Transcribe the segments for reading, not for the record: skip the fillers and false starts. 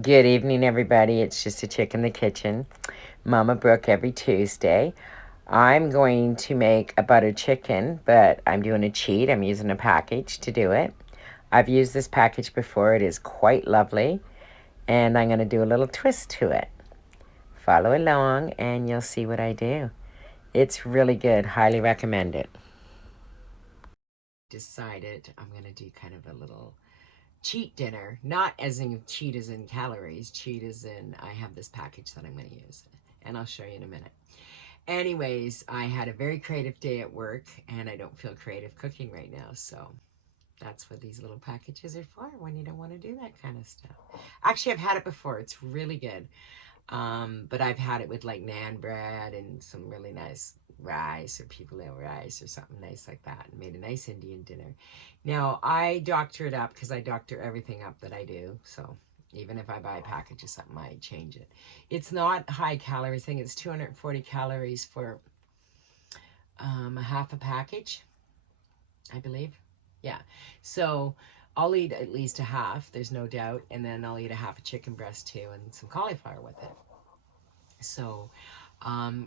Good evening, everybody. It's just a chick in the kitchen. Mama Brooke every Tuesday. I'm going to make a butter chicken, but I'm doing a cheat. I'm using a package to do it. I've used this package before. It is quite lovely, and I'm going to do a little twist to it. Follow along, and you'll see what I do. It's really good. Highly recommend it. Decided I'm going to do kind of a little cheat dinner, not as in cheat as in calories, cheat as in I have this package that I'm going to use, and I'll show you in a minute. Anyways, I had a very creative day at work, and I don't feel creative cooking right now, so that's what these little packages are for when you don't want to do that kind of stuff. Actually, I've had it before. It's really good. But I've had it with like naan bread and some really nice rice or pipalo rice or something nice like that, and made a nice Indian dinner. Now, I doctor it up because I doctor everything up that I do. So even if I buy a package of something, I change it. It's not high calorie thing. It's 240 calories for a half a package, I believe. Yeah. So I'll eat at least a half, there's no doubt. And then I'll eat a half a chicken breast too and some cauliflower with it. So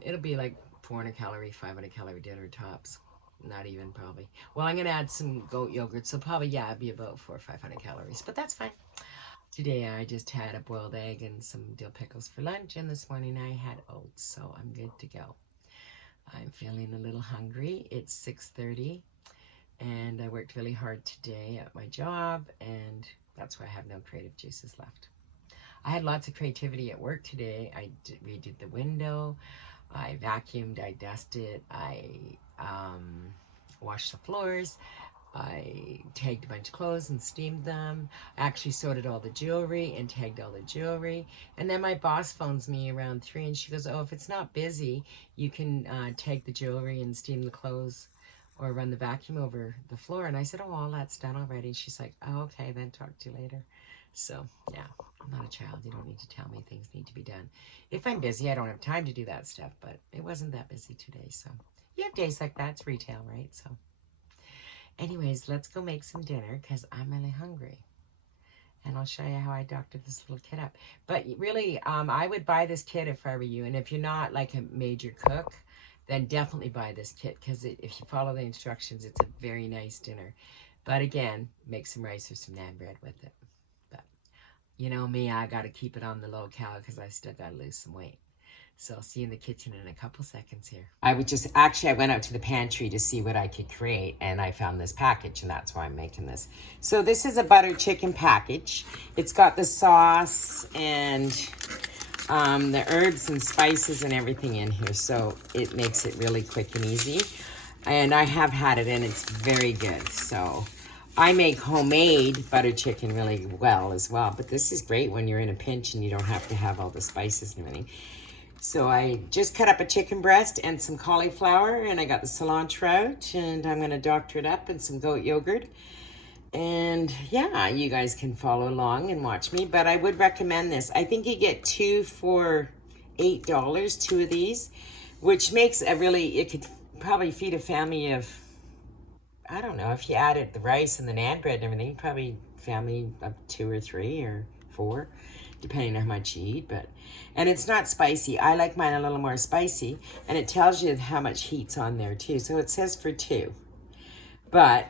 it'll be like 400 calorie, 500 calorie dinner tops. Not even probably. Well, I'm going to add some goat yogurt. So probably, yeah, it'd be about 400 or 500 calories. But that's fine. Today I just had a boiled egg and some dill pickles for lunch. And this morning I had oats. So I'm good to go. I'm feeling a little hungry. It's 6:30. And I worked really hard today at my job. And that's why I have no creative juices left. I had lots of creativity at work today. I redid the window. I vacuumed, I dusted, I washed the floors, I tagged a bunch of clothes and steamed them. I actually sorted all the jewelry and tagged all the jewelry. And then my boss phones me around 3 and she goes, oh, if it's not busy, you can tag the jewelry and steam the clothes or run the vacuum over the floor. And I said, oh, all that's done already. And she's like, oh, okay, then talk to you later. So, yeah, I'm not a child. You don't need to tell me things need to be done. If I'm busy, I don't have time to do that stuff, but it wasn't that busy today. So, you have days like that. It's retail, right? So, anyways, let's go make some dinner because I'm really hungry. And I'll show you how I doctored this little kit up. But really, I would buy this kit if I were you. And if you're not like a major cook, then definitely buy this kit because if you follow the instructions, it's a very nice dinner. But again, make some rice or some naan bread with it. But you know me, I got to keep it on the low cal because I still got to lose some weight. So I'll see you in the kitchen in a couple seconds here. I would just, actually, I went out to the pantry to see what I could create, and I found this package, and that's why I'm making this. So this is a butter chicken package. It's got the sauce and the herbs and spices and everything in here, so it makes it really quick and easy. And I have had it, and it's very good. So I make homemade butter chicken really well as well, but this is great when you're in a pinch and you don't have to have all the spices and everything. So I just cut up a chicken breast and some cauliflower, and I got the cilantro out, and I'm going to doctor it up in some goat yogurt. And yeah, you guys can follow along and watch me, but I would recommend this. I think you get two for $8, two of these, which makes a really, it could probably feed a family of, I don't know, if you added the rice and the naan bread and everything, probably family of 2 or 3 or 4, depending on how much you eat. But and it's not spicy. I like mine a little more spicy, and it tells you how much heat's on there too. So it says for 2. But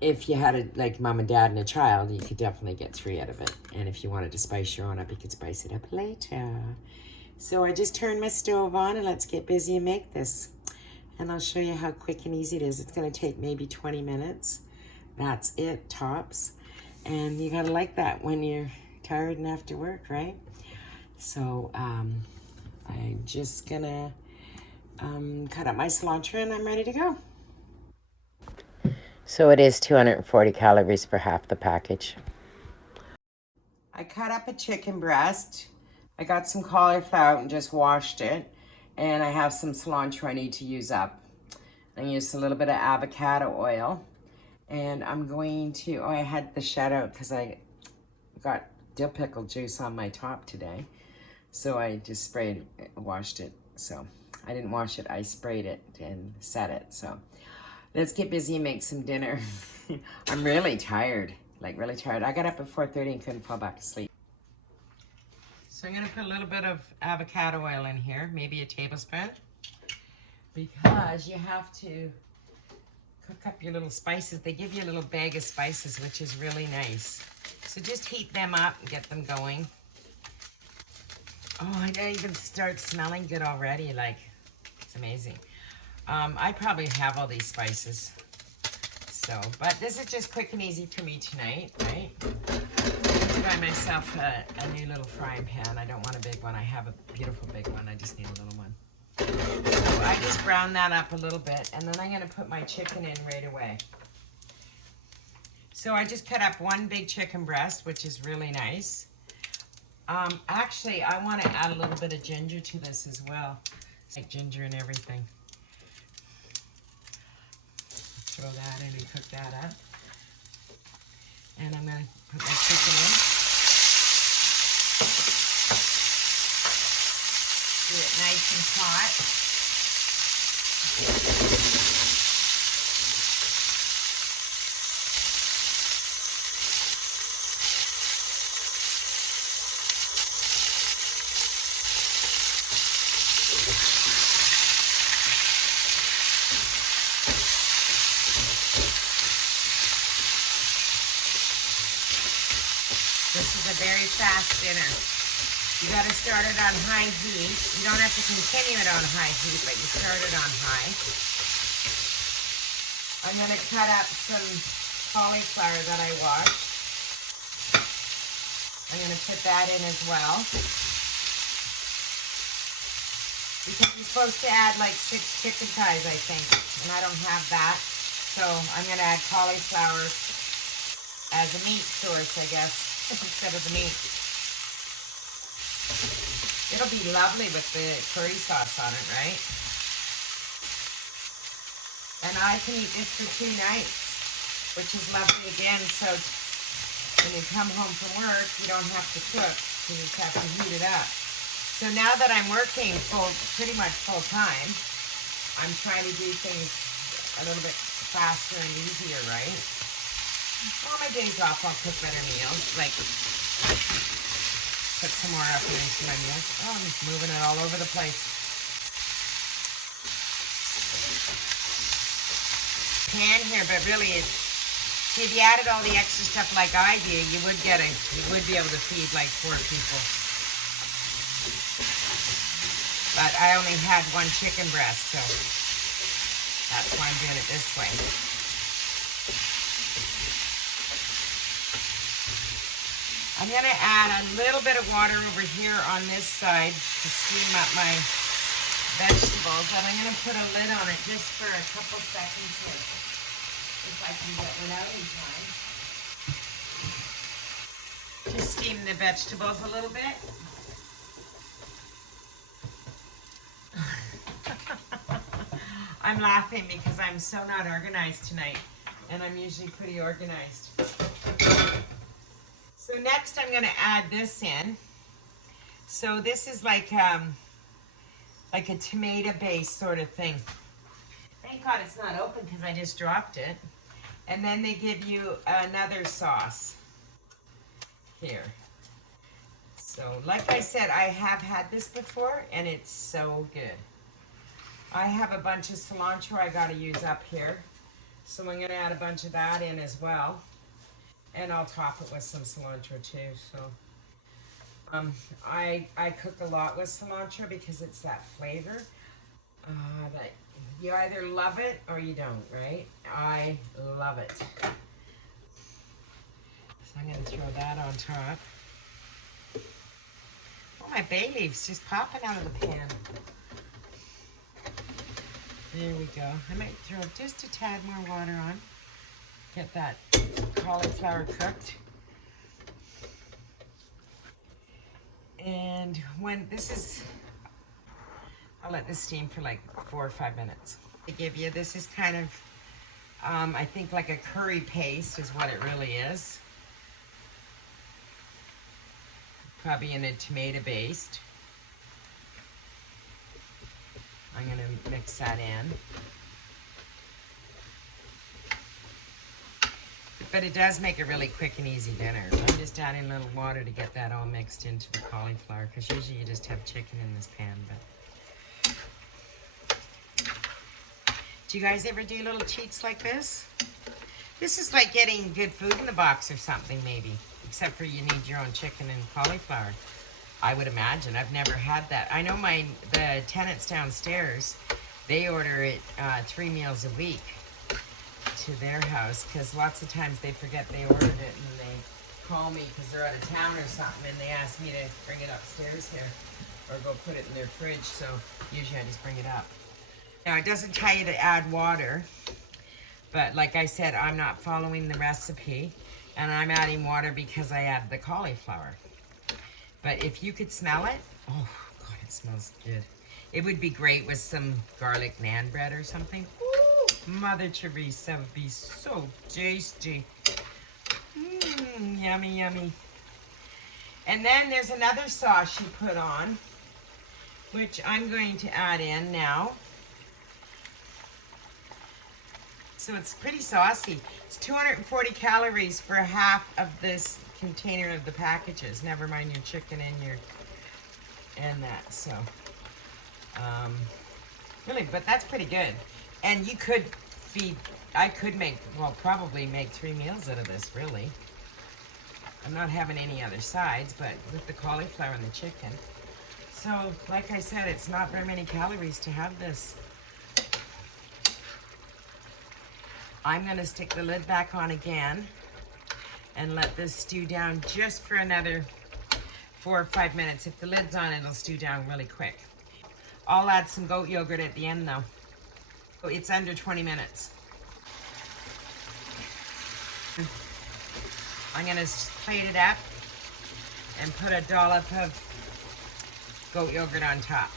if you had a like mom and dad and a child, you could definitely get 3 out of it. And if you wanted to spice your own up, you could spice it up later. So I just turned my stove on, and let's get busy and make this. And I'll show you how quick and easy it is. It's going to take maybe 20 minutes. That's it, tops. And you got to like that when you're tired and after work, right? So I'm just going to cut up my cilantro, and I'm ready to go. So it is 240 calories for half the package. I cut up a chicken breast. I got some cauliflower and just washed it. And I have some cilantro I need to use up. I used a little bit of avocado oil. And I'm going to, oh, I had the shout out because I got dill pickle juice on my top today. So I just sprayed, washed it. So I didn't wash it, I sprayed it and set it. So let's get busy and make some dinner. I'm really tired, like really tired. I got up at 4:30 and couldn't fall back to sleep. So I'm going to put a little bit of avocado oil in here, maybe a tablespoon, because you have to cook up your little spices. They give you a little bag of spices, which is really nice. So just heat them up and get them going. Oh, I even start smelling good already. Like, it's amazing. I probably have all these spices. So, but this is just quick and easy for me tonight, right? I buy myself a new little frying pan. I don't want a big one. I have a beautiful big one. I just need a little one. So I just brown that up a little bit, and then I'm going to put my chicken in right away. So I just cut up one big chicken breast, which is really nice. Actually, I want to add a little bit of ginger to this as well. It's like ginger and everything. Throw that in and cook that up. And I'm going to put my chicken in. Do it nice and hot. This is a very fast dinner. You got to start it on high heat. You don't have to continue it on high heat, but you start it on high. I'm going to cut up some cauliflower that I washed. I'm going to put that in as well. Because you're supposed to add like 6 chicken thighs, I think, and I don't have that. So I'm going to add cauliflower as a meat source, I guess, instead of the meat. It'll be lovely with the curry sauce on it, right? And I can eat this for 2 nights, which is lovely again. So when you come home from work, you don't have to cook. You just have to heat it up. So now that I'm working pretty much full time, I'm trying to do things a little bit faster and easier, right? On my days off, I'll cook better meals, like put some more effort into my meals. Oh, I'm moving it all over the place. Pan here, but really, see, if you added all the extra stuff like I do, you would be able to feed like 4 people. But I only had 1 chicken breast, so that's why I'm doing it this way. I'm going to add a little bit of water over here on this side to steam up my vegetables. And I'm going to put a lid on it just for a couple seconds here, if I can get it out in time. Just steam the vegetables a little bit. I'm laughing because I'm so not organized tonight, and I'm usually pretty organized. So next I'm going to add this in. So this is like a tomato base sort of thing. Thank God it's not open because I just dropped it. And then they give you another sauce here. So like I said, I have had this before and it's so good. I have a bunch of cilantro I got to use up here. So I'm going to add a bunch of that in as well. And I'll top it with some cilantro too. So I cook a lot with cilantro because it's that flavor that you either love it or you don't, right? I love it. So I'm going to throw that on top. Oh, my bay leaf's just popping out of the pan. There we go. I might throw just a tad more water on. Get that cauliflower cooked. And when this is, I'll let this steam for like 4 or 5 minutes. They give you, this is kind of, I think like a curry paste is what it really is. Probably in a tomato based. I'm going to mix that in. But it does make a really quick and easy dinner. I'm just adding a little water to get that all mixed into the cauliflower, because usually you just have chicken in this pan. But do you guys ever do little cheats like this? This is like getting good food in the box or something, maybe. Except for you need your own chicken and cauliflower. I would imagine. I've never had that. I know the tenants downstairs, they order it 3 meals a week to their house, because lots of times they forget they ordered it and they call me because they're out of town or something, and they ask me to bring it upstairs here or go put it in their fridge. So usually I just bring it up. Now it doesn't tell you to add water, but like I said, I'm not following the recipe, and I'm adding water because I add the cauliflower. But if you could smell it, oh God, it smells good. It would be great with some garlic naan bread or something. Ooh, Mother Teresa would be so tasty. Yummy, yummy. And then there's another sauce you put on, which I'm going to add in now. So it's pretty saucy. It's 240 calories for half of this container of the packages. Never mind your chicken and that. So really, but that's pretty good. And you could I could make, well, probably make 3 meals out of this, really. I'm not having any other sides, but with the cauliflower and the chicken. So, like I said, it's not very many calories to have this. I'm going to stick the lid back on again and let this stew down just for another 4 or 5 minutes. If the lid's on, it'll stew down really quick. I'll add some goat yogurt at the end, though. It's under 20 minutes. I'm going to plate it up and put a dollop of goat yogurt on top.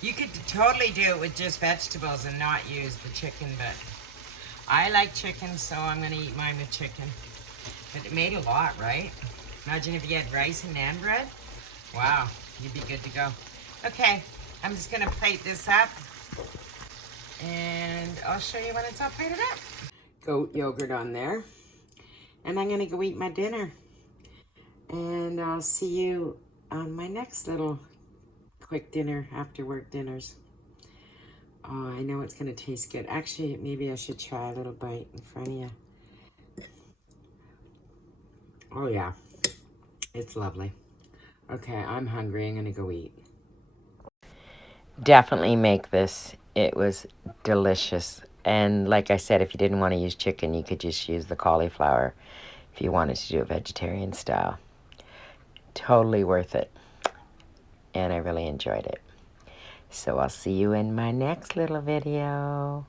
You could totally do it with just vegetables and not use the chicken, but I like chicken, so I'm going to eat mine with chicken. But it made a lot, right? Imagine if you had rice and naan bread. Wow, you'd be good to go. Okay, I'm just going to plate this up, and I'll show you when it's all plated up. Goat yogurt on there, and I'm going to go eat my dinner. And I'll see you on my next little quick dinner, after work dinners. Oh, I know it's going to taste good. Actually, maybe I should try a little bite in front of you. Oh yeah, it's lovely. Okay, I'm hungry. I'm going to go eat. Definitely make this. It was delicious. And like I said, if you didn't want to use chicken, you could just use the cauliflower if you wanted to do it vegetarian style. Totally worth it. And I really enjoyed it. So I'll see you in my next little video.